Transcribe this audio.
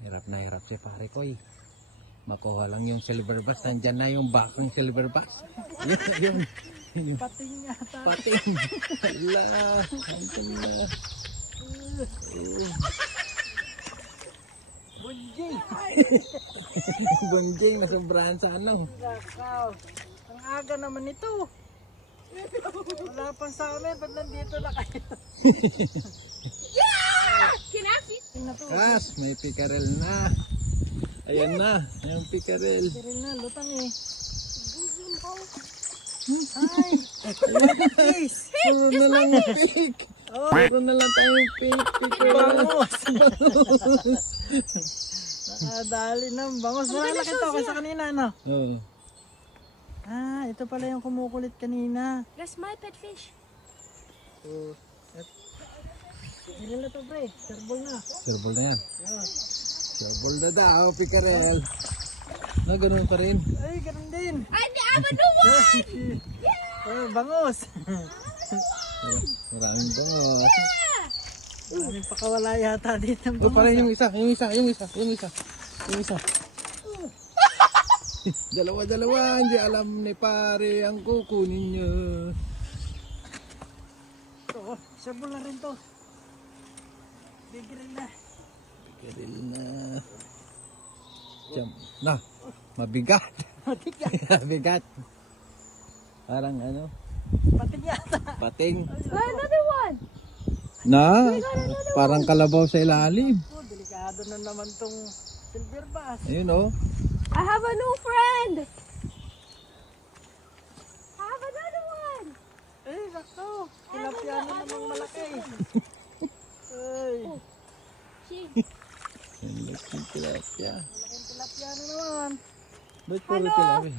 Hirap na hirap si pare ko eh. Makuha lang yung silver bass. Nandyan na yung bakong silver bass. Yun. Pating yata. Pating. Hala. Nandyan na. Bunjing. Bunjing. Nasobrahan sa ano. Lakaw. Ang aga naman ito. Wala pang sa amin. Ba't nandito na kayo? Kas, may pikarel na. Ayan na, yung pikarel. Pikarel na, lutang eh. Ay, please. Puro na lang yung pik. Puro na lang tayong pik. Bangos. Nakadali ng bangos. Malalaki to kasi kanina, no? Oo. Ah, ito pala yung kumukulit kanina. That's my pet fish. Pikarel na to, pre. Serbol na. Serbol na yan. Yeah. Serbol na daw, pikarel. Na, ganun pa rin. Ay, ganun din. I'm a new one! Oh, bangos. Maraming bangos. Maraming pakawala yata dito ng Oh, bangos. pare, yung isa. Dalawa. Hindi alam ni pare ang kukunin niya. Ito, oh, serbol na rin to. Bigil na. Pikarel na. Na, mabigat. Mabigat. Parang ano, Pating yata. pating. Another one! Na, parang kalabaw sa ilalim. Oh, delikado na naman tong silver bass. Ayun oh. I have a new friend! I have another one! Eh, sakto. Tilapia na namang malaki. Ay, Ang laking tilapia. malaking tilapia na naman. Ba't puro tilapia?